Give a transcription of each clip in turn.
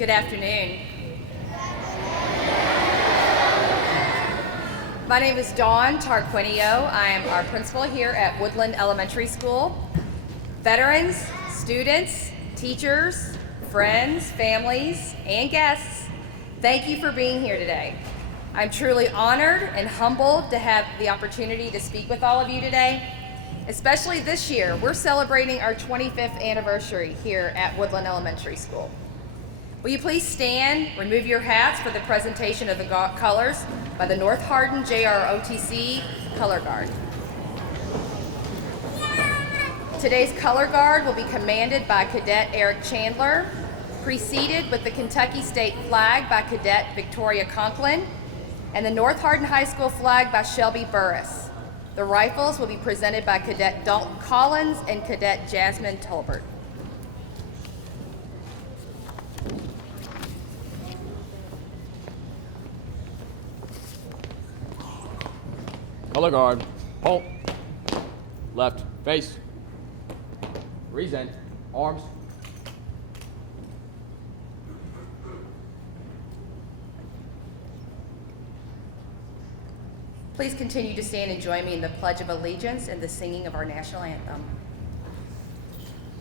Good afternoon. My name is Dawn Tarquinio. I am our principal here at Woodland Elementary School. Veterans, students, teachers, friends, families, and guests, thank you for being here today. I'm truly honored and humbled to have the opportunity to speak with all of you today. Especially this year, we're celebrating our 25th anniversary here at Woodland Elementary School. Will you please stand, remove your hats for the presentation of the colors by the North Hardin JROTC Color Guard. Today's Color Guard will be commanded by Cadet Eric Chandler, preceded with the Kentucky State flag by Cadet Victoria Conklin, and the North Hardin High School flag by Shelby Burris. The rifles will be presented by Cadet Dalton Collins and Cadet Jasmine Tolbert. Color guard, halt, left, face, present, arms. Please continue to stand and join me in the Pledge of Allegiance and the singing of our national anthem.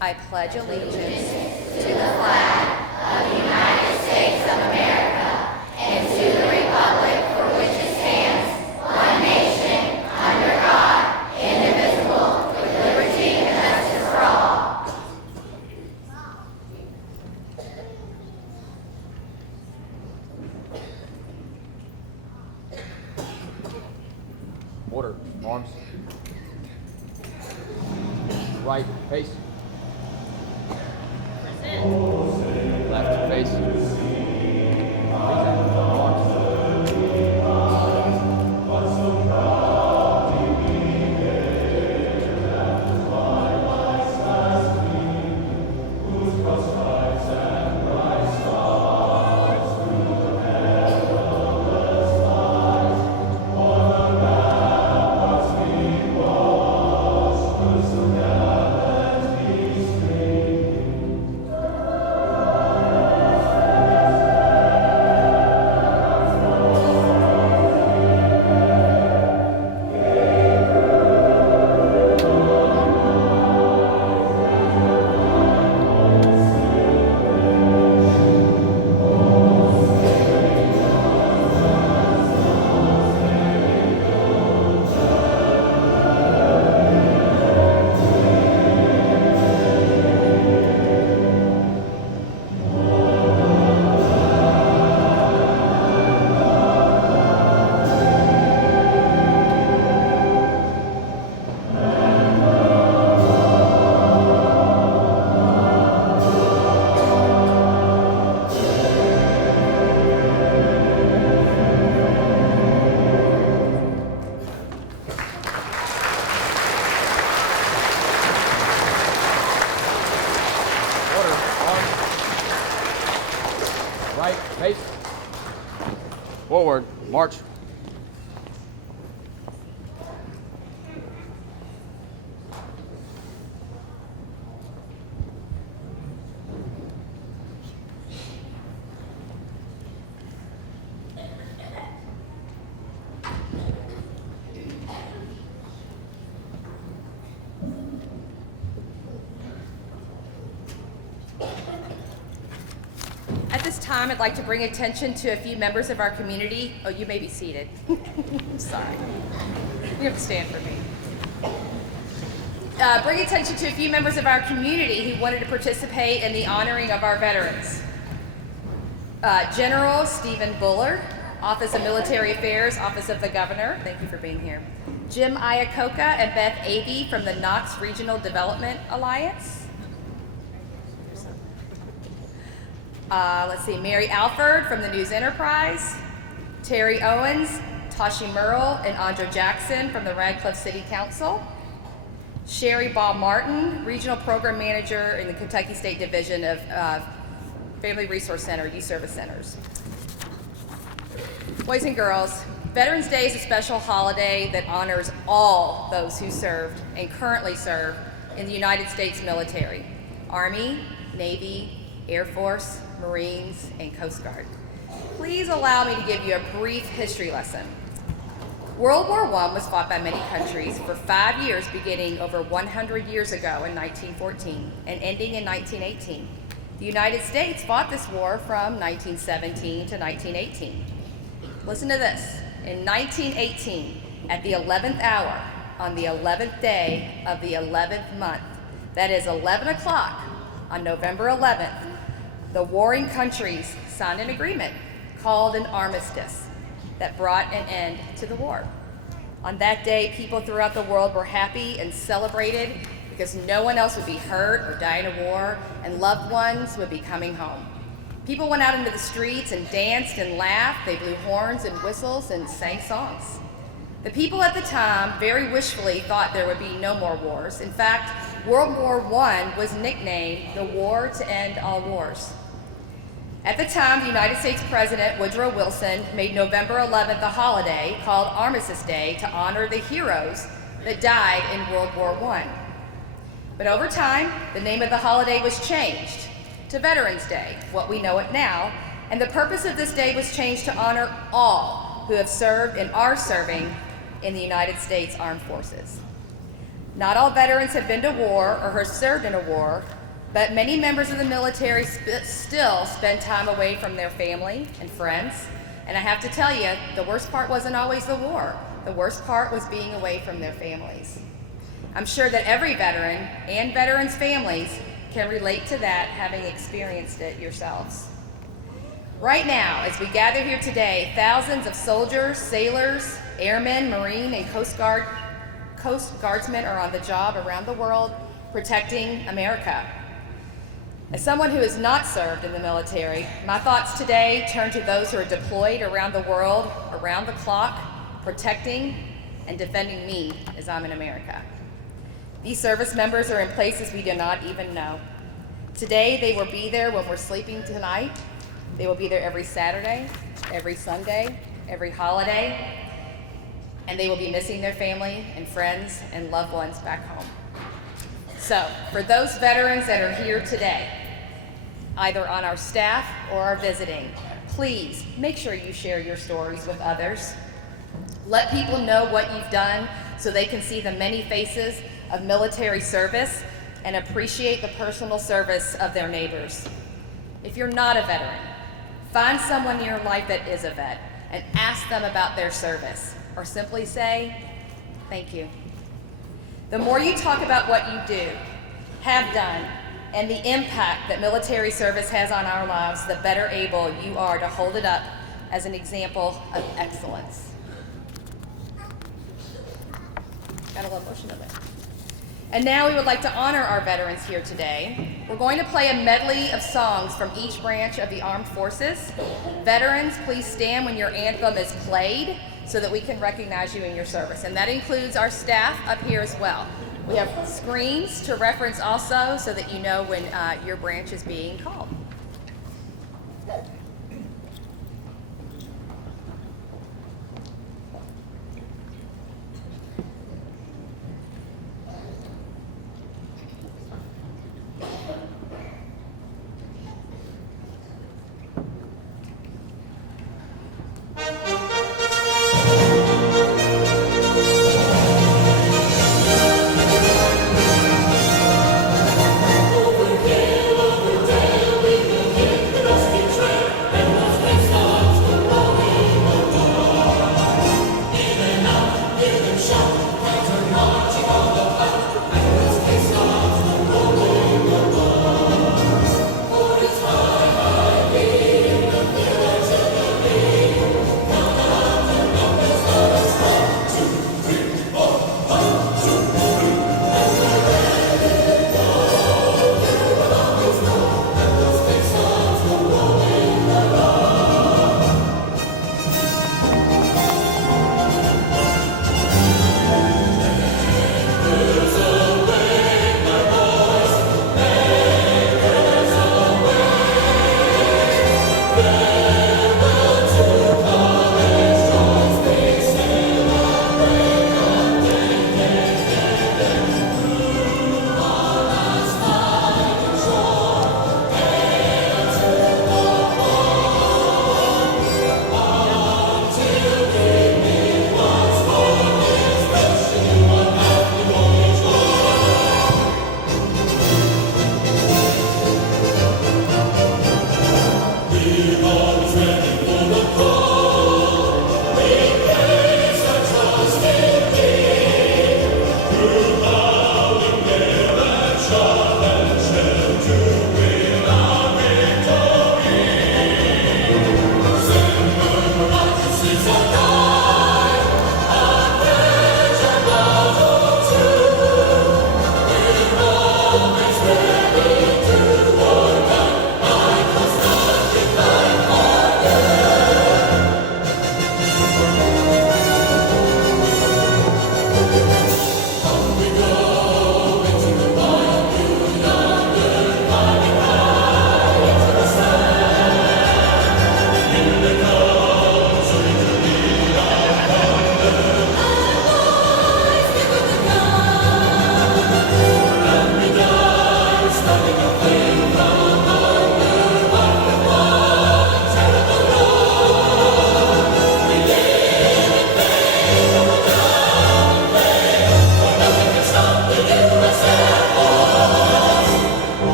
I pledge allegiance to the flag of the United States of America and to the republic for which it stands, one nation, under God, indivisible, with liberty and justice for all. Order, arms. Right, face. Left, face. Present, arms. Right, face. Forward, march. At this time, I'd like to bring attention to a few members of our community. Oh, you may be seated. Sorry. You have to stand for me. Bring attention to a few members of our community who wanted to participate in the honoring of our veterans. General Stephen Bullard, Office of Military Affairs, Office of the Governor. Thank you for being here. Jim Iacocca and Beth Avey from the Knox Regional Development Alliance. Let's see, Mary Alford from the News Enterprise, Terry Owens, Tashi Merle, and Andrew Jackson from the Radcliffe City Council, Sherry Ball Martin, Regional Program Manager in the Kentucky State Division of Family Resource Center, Youth Service Centers. Boys and girls, Veterans Day is a special holiday that honors all those who served and currently serve in the United States military, Army, Navy, Air Force, Marines, and Coast Guard. Please allow me to give you a brief history lesson. World War I was fought by many countries for 5 years, beginning over 100 years ago in 1914 and ending in 1918. The United States fought this war from 1917 to 1918. Listen to this. In 1918, at the 11th hour, on the 11th day of the 11th month, that is 11 o'clock on November 11th, the warring countries signed an agreement called an armistice that brought an end to the war. On that day, people throughout the world were happy and celebrated because no one else would be hurt or die in a war, and loved ones would be coming home. People went out into the streets and danced and laughed. They blew horns and whistles and sang songs. The people at the time very wishfully thought there would be no more wars. In fact, World War I was nicknamed the war to end all wars. At the time, the United States President Woodrow Wilson made November 11th a holiday called Armistice Day to honor the heroes that died in World War I. But over time, the name of the holiday was changed to Veterans Day, what we know it now, and the purpose of this day was changed to honor all who have served and are serving in the United States Armed Forces. Not all veterans have been to war or have served in a war, but many members of the military still spend time away from their family and friends. And I have to tell you, the worst part wasn't always the war. The worst part was being away from their families. I'm sure that every veteran and veterans' families can relate to that, having experienced it yourselves. Right now, as we gather here today, thousands of soldiers, sailors, airmen, Marine, and Coast Guardsmen are on the job around the world protecting America. As someone who has not served in the military, my thoughts today turn to those who are deployed around the world, around the clock, protecting and defending me as I'm in America. These service members are in places we do not even know. Today, they will be there when we're sleeping tonight. They will be there every Saturday, every Sunday, every holiday, and they will be missing their family and friends and loved ones back home. So, for those veterans that are here today, either on our staff or are visiting, please make sure you share your stories with others. Let people know what you've done so they can see the many faces of military service and appreciate the personal service of their neighbors. If you're not a veteran, find someone in your life that is a vet and ask them about their service, or simply say, thank you. The more you talk about what you do, have done, and the impact that military service has on our lives, the better able you are to hold it up as an example of excellence. Got a little emotional there. And now we would like to honor our veterans here today. We're going to play a medley of songs from each branch of the armed forces. Veterans, please stand when your anthem is played so that we can recognize you in your service. And that includes our staff up here as well. We have screens to reference also so that you know when your branch is being called.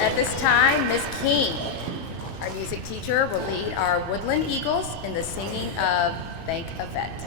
At this time, Ms. King, our music teacher, will lead our Woodland Eagles in the singing of Thank a Vet.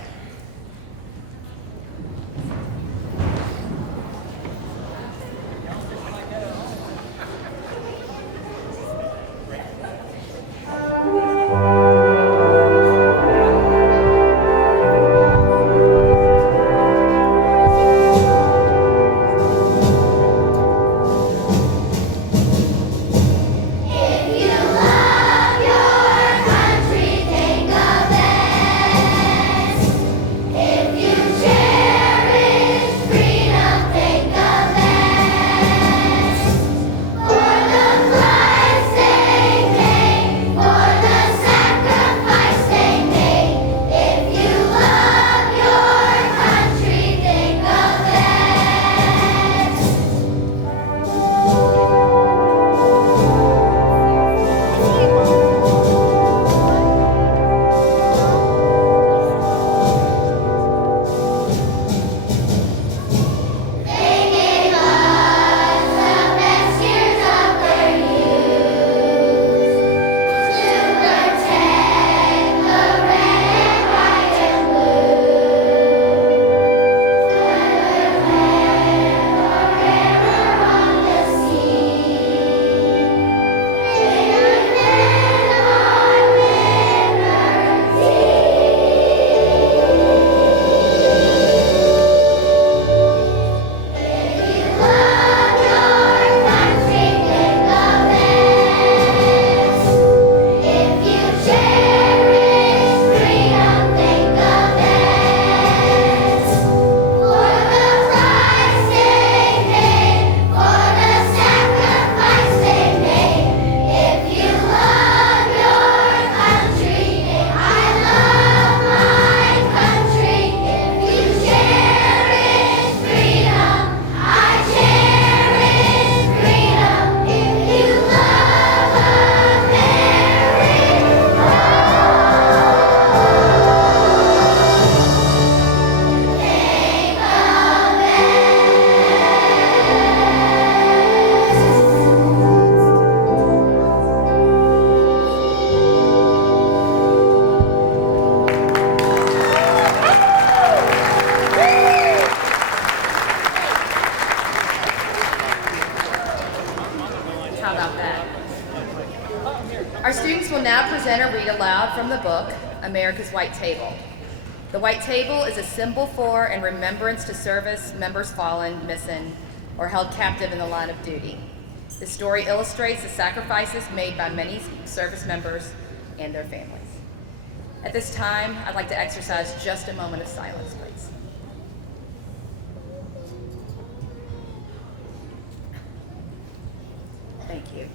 How about that? Our students will now present or read aloud from the book, America's White Table. The White Table is a symbol for and remembrance to service members fallen, missing, or held captive in the line of duty. The story illustrates the sacrifices made by many service members and their families. At this time, I'd like to exercise just a moment of silence, please. Thank you.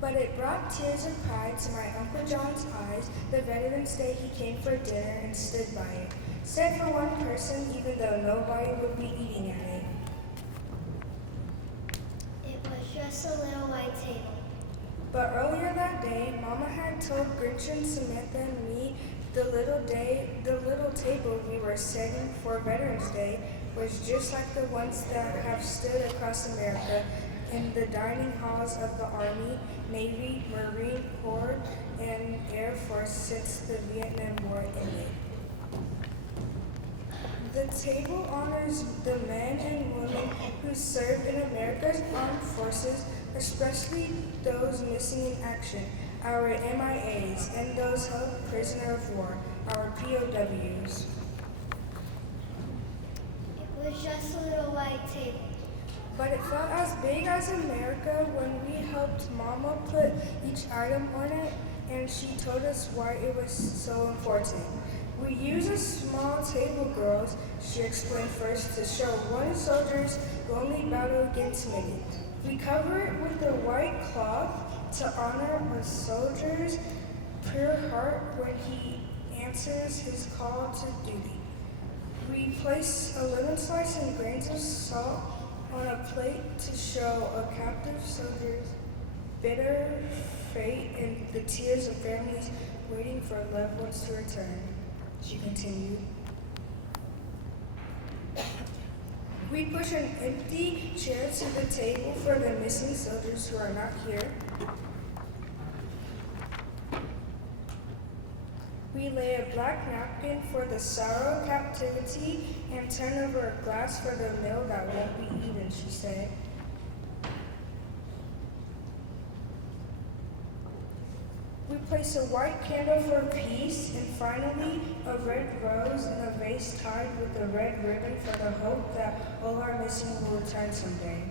But it brought tears of pride to my Uncle John's eyes, the Veterans Day he came for dinner and stood by it. Said for one person, even though nobody would be eating at it. It was just a little white table. But earlier that day, Mama had told Gretchen, Samantha, and me the little table we were setting for Veterans Day was just like the ones that have stood across America in the dining halls of the Army, Navy, Marine Corps, and Air Force since the Vietnam War ended. The table honors the men and women who served in America's armed forces, especially those missing in action, our MIAs, and those held prisoner of war, our POWs. It was just a little white table. But it felt as big as America when we helped Mama put each item on it, and she told us why it was so important. We use a small table, girls, she explained first, to show one soldier's lonely battle against many. We cover it with a white cloth to honor a soldier's pure heart when he answers his call to duty. We place a little slice and grains of salt on a plate to show a captive soldier's bitter fate and the tears of families waiting for loved ones to return. She continued. We push an empty chair to the table for the missing soldiers who are not here. We lay a black napkin for the sorrow, captivity, and turn over a glass for the meal that won't be eaten, she said. We place a white candle for peace, and finally a red rose in a vase tied with a red ribbon for the hope that all our missing will return someday.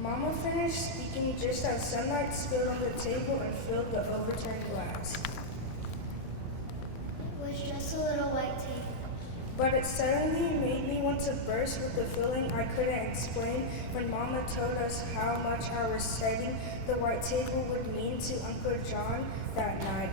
Mama finished speaking just as sunlight spilled on the table and filled the overturned glass. It was just a little white table. But it suddenly made me want to burst with a feeling I couldn't explain when Mama told us how much our reciting the white table would mean to Uncle John that night.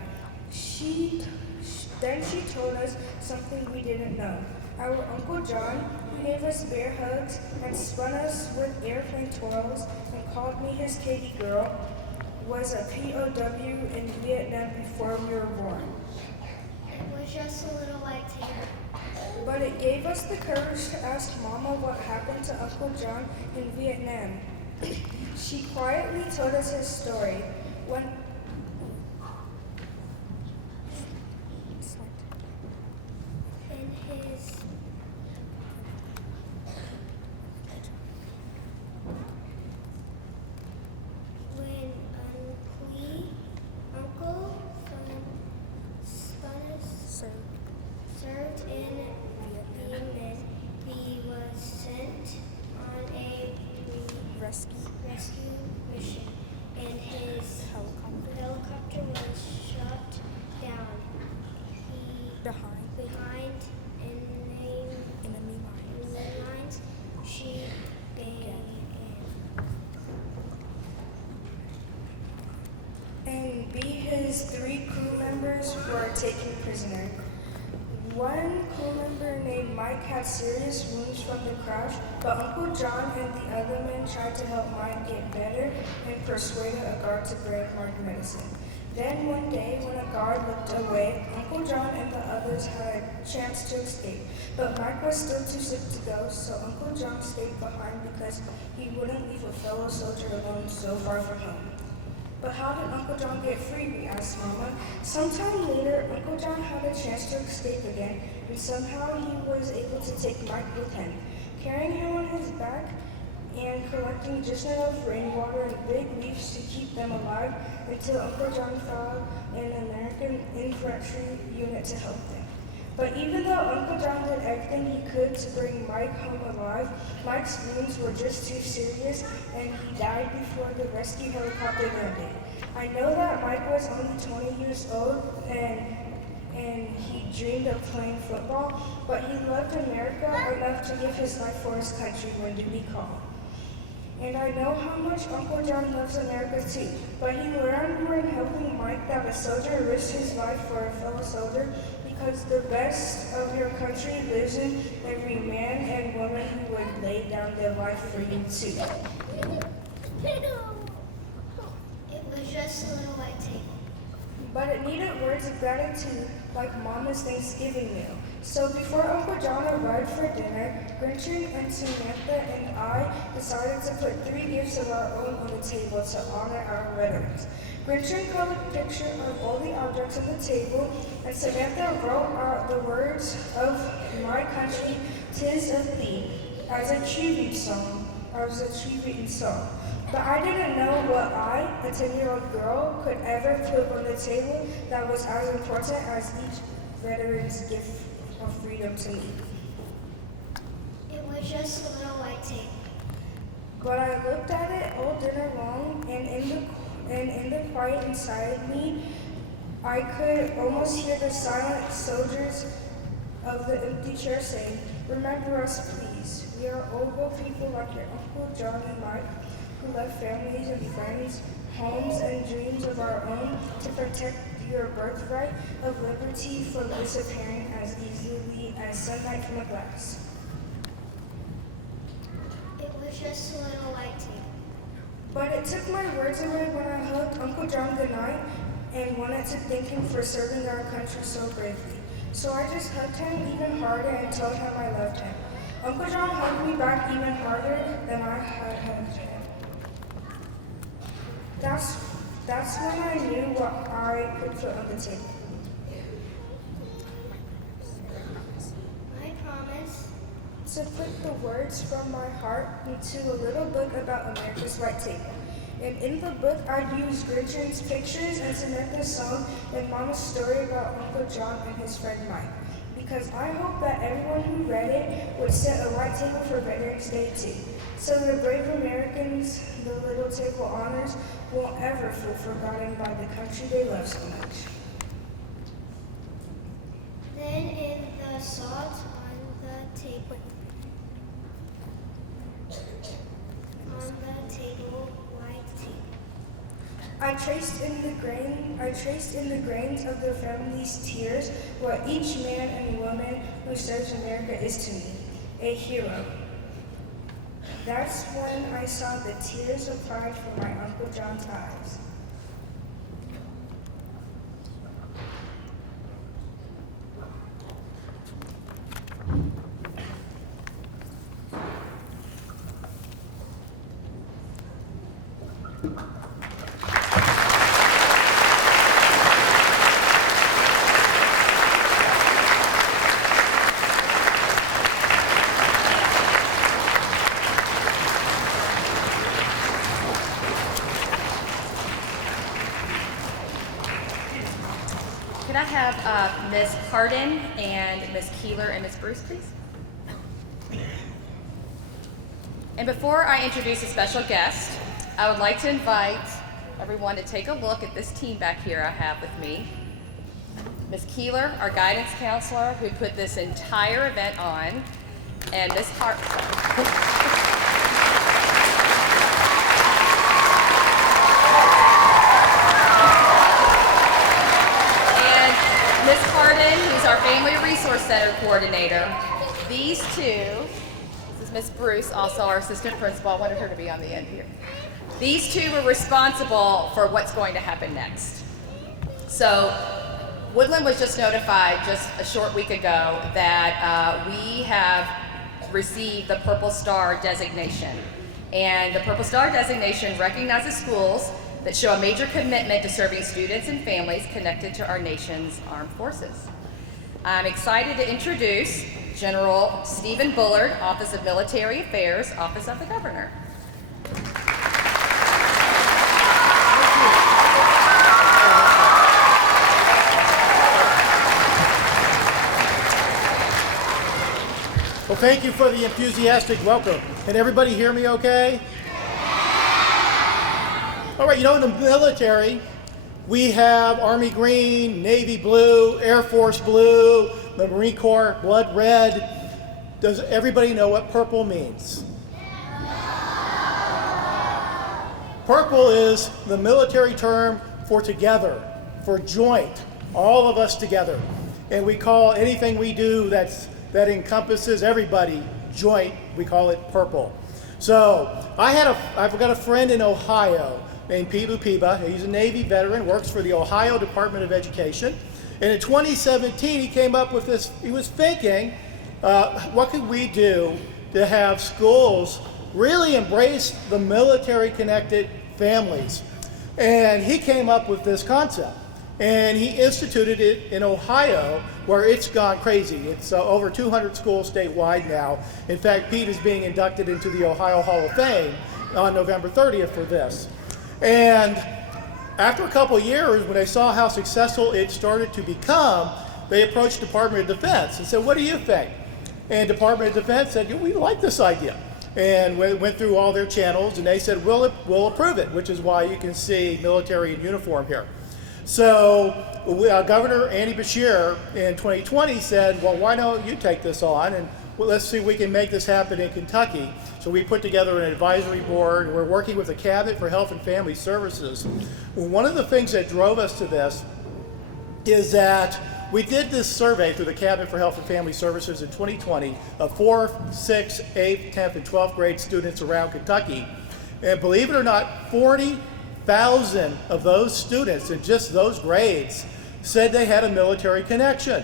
Then she told us something we didn't know. Our Uncle John, who gave us bear hugs and spun us with airplane twirls and called me his Katie girl, was a POW in Vietnam before we were born. It was just a little white table. But it gave us the courage to ask Mama what happened to Uncle John in Vietnam. She quietly told us his story. When Uncle served in Vietnam, he was sent on a rescue mission, and his helicopter was shot down behind enemy lines. She began. And B, his 3 crew members were taken prisoner. One crew member named Mike had serious wounds from the crash, but Uncle John and the other men tried to help Mike get better and persuaded a guard to bring Mike medicine. Then one day, when a guard looked away, Uncle John and the others had a chance to escape, but Mike was still too sick to go, so Uncle John stayed behind because he wouldn't leave a fellow soldier alone so far from home. But how did Uncle John get free, we asked Mama. Sometime later, Uncle John had a chance to escape again, and somehow he was able to take Mike with him, carrying him on his back and collecting just enough rainwater and big leaves to keep them alive until Uncle John found an American infantry unit to help them. But even though Uncle John did everything he could to bring Mike home alive, Mike's wounds were just too serious and he died before the rescue helicopter landed. I know that Mike was only 20 years old and he dreamed of playing football, but he loved America enough to give his life for his country when duty called. And I know how much Uncle John loves America too, but he learned when helping Mike that a soldier risks his life for a fellow soldier because the best of your country lives in every man and woman who would lay down their life for you too. It was just a little white table. But it needed words of gratitude like Mama's Thanksgiving meal. So before Uncle John arrived for dinner, Gretchen and Samantha and I decided to put 3 gifts of our own on the table to honor our veterans. Gretchen colored a picture of all the objects on the table, and Samantha wrote out the words of my country, 'tis of thee, as a tribute song. But I didn't know what I, a 10-year-old girl, could ever put on the table that was as important as each veteran's gift of freedom to me. It was just a little white table. But I looked at it all dinner long, and in the and in the quiet inside me, I could almost hear the silent soldiers of the empty chair saying, "Remember us, please. We are old people like your Uncle John and Mike, who left families and friends, homes and dreams of our own to protect your birthright of liberty from disappearing as easily as sunlight from a glass." It was just a little white table. But it took my words away when I hugged Uncle John goodnight and wanted to thank him for serving our country so bravely. So I just hugged him even harder and told him I loved him. Uncle John hugged me back even harder than I had hugged him. That's when I knew what I could put on the table. I promise. To put the words from my heart into a little book about America's White Table. And in the book, I'd use Gretchen's pictures and Samantha's song and Mama's story about Uncle John and his friend Mike. Because I hope that everyone who read it would set a white table for Veterans Day too. So the brave Americans the little table honors won't ever feel forgotten by the country they love so much. Then in the salt on the table. On the table, white table. I traced in the grains of the family's tears what each man and woman who serves America is to me, a hero. That's when I saw the tears of pride from my Uncle John's eyes. Could I have Ms. Hardin and Ms. Keeler and Ms. Bruce, please? And before I introduce a special guest, I would like to invite everyone to take a look at this team back here I have with me. Ms. Keeler, our guidance counselor, who put this entire event on, and Ms. Ms. Hardin, who's our Family Resource Center coordinator. These two, this is Ms. Bruce, also our assistant principal. I wanted her to be on the end here. These two were responsible for what's going to happen next. So Woodland was just notified just a short week ago that we have received the Purple Star designation. And the Purple Star designation recognizes schools that show a major commitment to serving students and families connected to our nation's armed forces. I'm excited to introduce General Stephen Bullard, Office of Military Affairs, Office of the Governor. Well, thank you for the enthusiastic welcome. Can everybody hear me okay? All right, you know, in the military, we have Army green, Navy blue, Air Force blue, the Marine Corps blood red. Does everybody know what purple means? Purple is the military term for together, for joint, all of us together. And we call anything we do that encompasses everybody joint, we call it purple. So I've got a friend in Ohio named Pete Lupiba. He's a Navy veteran, works for the Ohio Department of Education. And in 2017, he came up with this. He was thinking, what could we do to have schools really embrace the military-connected families? And he came up with this concept. And he instituted it in Ohio, where it's gone crazy. It's over 200 schools statewide now. In fact, Pete is being inducted into the Ohio Hall of Fame on November 30th for this. And after a couple of years, when they saw how successful it started to become, they approached Department of Defense and said, what do you think? And Department of Defense said, we like this idea. and went through all their channels, and they said, we'll approve it, which is why you can see military in uniform here. So Governor Andy Beshear in 2020 said, well, why don't you take this on, and let's see if we can make this happen in Kentucky. So we put together an advisory board. We're working with the Cabinet for Health and Family Services. Well, one of the things that drove us to this is that we did this survey through the Cabinet for Health and Family Services in 2020 of 4th, 6th, 8th, 10th, and 12th grade students around Kentucky. And believe it or not, 40,000 of those students in just those grades said they had a military connection.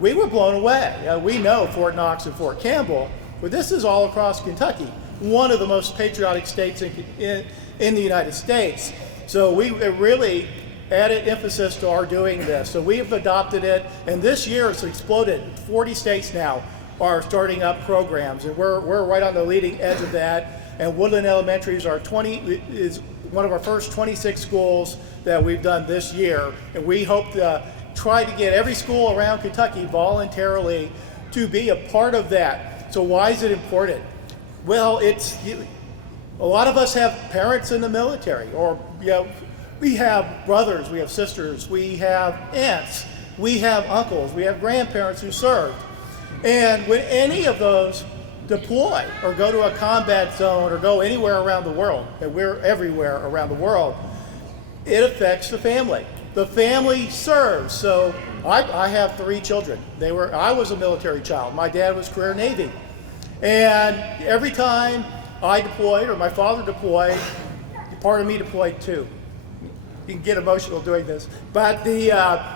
We were blown away. We know Fort Knox and Fort Campbell, but this is all across Kentucky, one of the most patriotic states in the United States. So we really added emphasis to our doing this. So we have adopted it, and this year it's exploded. 40 states now are starting up programs, and we're right on the leading edge of that. And Woodland Elementary is one of our first 26 schools that we've done this year, and we hope to try to get every school around Kentucky voluntarily to be a part of that. So why is it important? Well, a lot of us have parents in the military, or we have brothers, we have sisters, we have aunts, we have uncles, we have grandparents who served. And when any of those deploy or go to a combat zone or go anywhere around the world, and we're everywhere around the world, it affects the family. The family serves. So I have 3 children. I was a military child. My dad was career Navy. And every time I deployed or my father deployed, part of me deployed too. You can get emotional doing this. But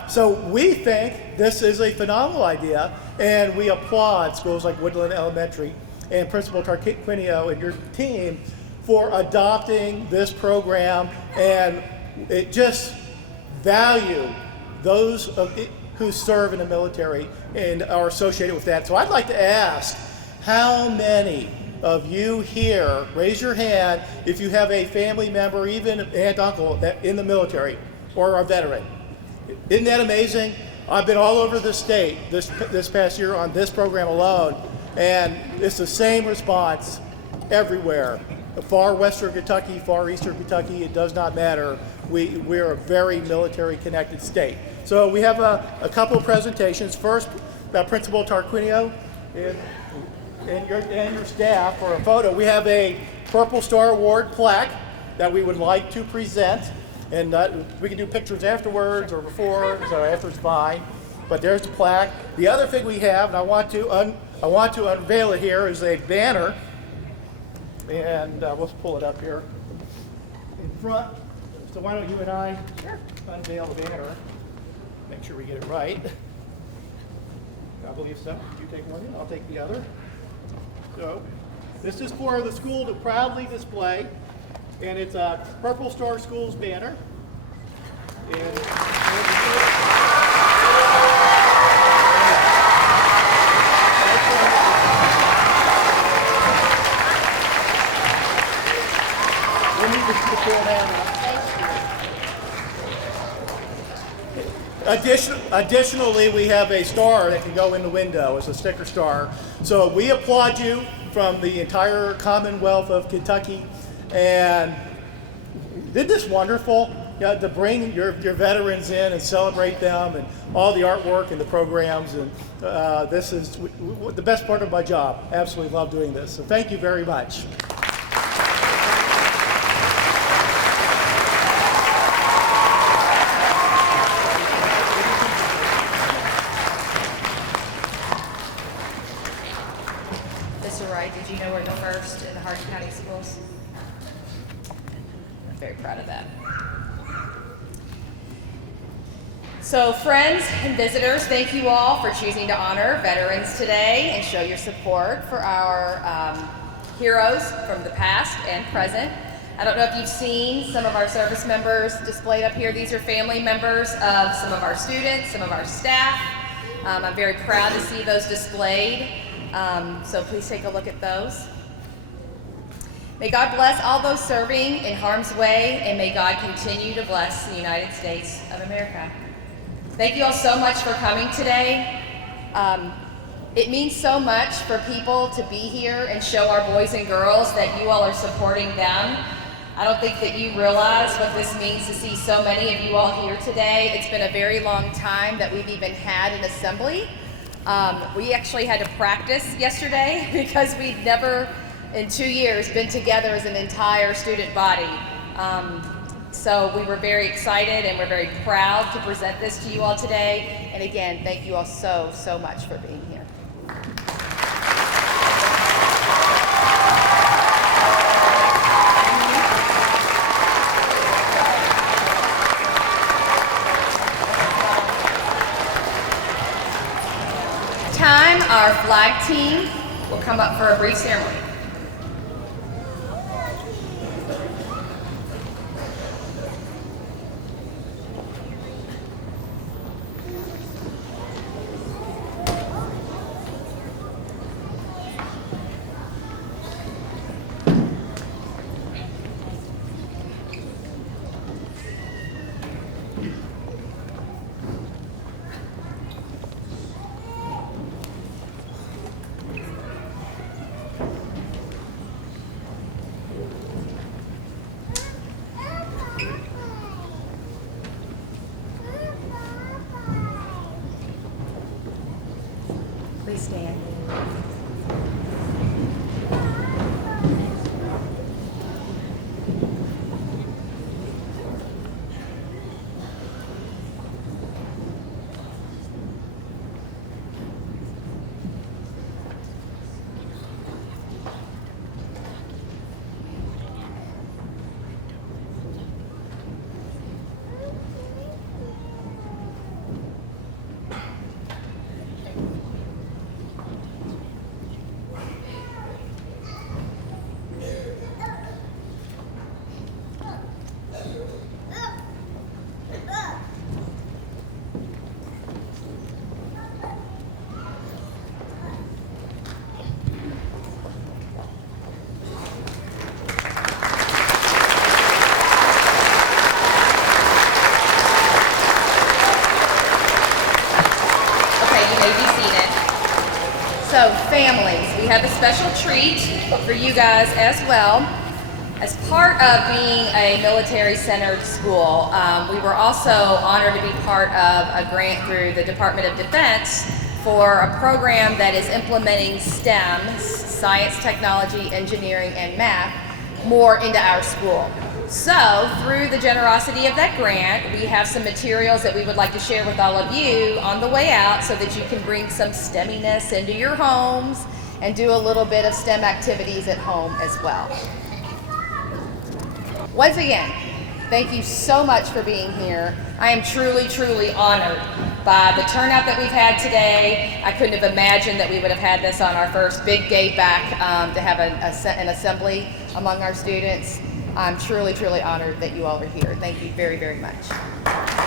so we think this is a phenomenal idea, and we applaud schools like Woodland Elementary and Principal Tarquinio and your team for adopting this program, and it just value those who serve in the military and are associated with that. So I'd like to ask, how many of you here, raise your hand if you have a family member, even aunt, uncle, in the military or a veteran. Isn't that amazing? I've been all over the state this past year on this program alone, and it's the same response everywhere. Far western Kentucky, far eastern Kentucky, it does not matter. We're a very military connected state. So we have a couple of presentations. First, Principal Tarquinio and your staff for a photo. We have a Purple Star Award plaque that we would like to present, and we can do pictures afterwards or before, so afterwards fine. But there's the plaque. The other thing we have, and I want to unveil it here, is a banner, and let's pull it up here in front. So why don't you and I unveil the banner? Make sure we get it right. I believe so. You take one, I'll take the other. So this is for the school to proudly display, and it's a Purple Star Schools banner. And we need to pull that up. Additionally, we have a star that can go in the window as a sticker star. So we applaud you from the entire Commonwealth of Kentucky. And isn't this wonderful? To bring your veterans in and celebrate them and all the artwork and the programs. And this is the best part of my job. Absolutely love doing this. So thank you very much. Did you know we're the first in the Hardin County schools? I'm very proud of that. So friends and visitors, thank you all for choosing to honor veterans today and show your support for our heroes from the past and present. I don't know if you've seen some of our service members displayed up here. These are family members of some of our students, some of our staff. I'm very proud to see those displayed. So please take a look at those. May God bless all those serving in harm's way, and may God continue to bless the United States of America. Thank you all so much for coming today. It means so much for people to be here and show our boys and girls that you all are supporting them. I don't think that you realize what this means to see so many of you all here today. It's been a very long time that we've even had an assembly. We actually had to practice yesterday because we'd never in 2 years been together as an entire student body. So we were very excited and we're very proud to present this to you all today. And again, thank you all so much for being here. Time, our flag team will come up for a brief ceremony. Please stand. So families, we have a special treat for you guys as well. As part of being a military-centered school, we were also honored to be part of a grant through the Department of Defense for a program that is implementing STEM, science, technology, engineering, and math, more into our school. So, through the generosity of that grant, we have some materials that we would like to share with all of you on the way out so that you can bring some STEMiness into your homes and do a little bit of STEM activities at home as well. Once again, thank you so much for being here. I am truly honored by the turnout that we've had today. I couldn't have imagined that we would have had this on our first big day back to have an assembly among our students. I'm truly honored that you all are here. Thank you very much.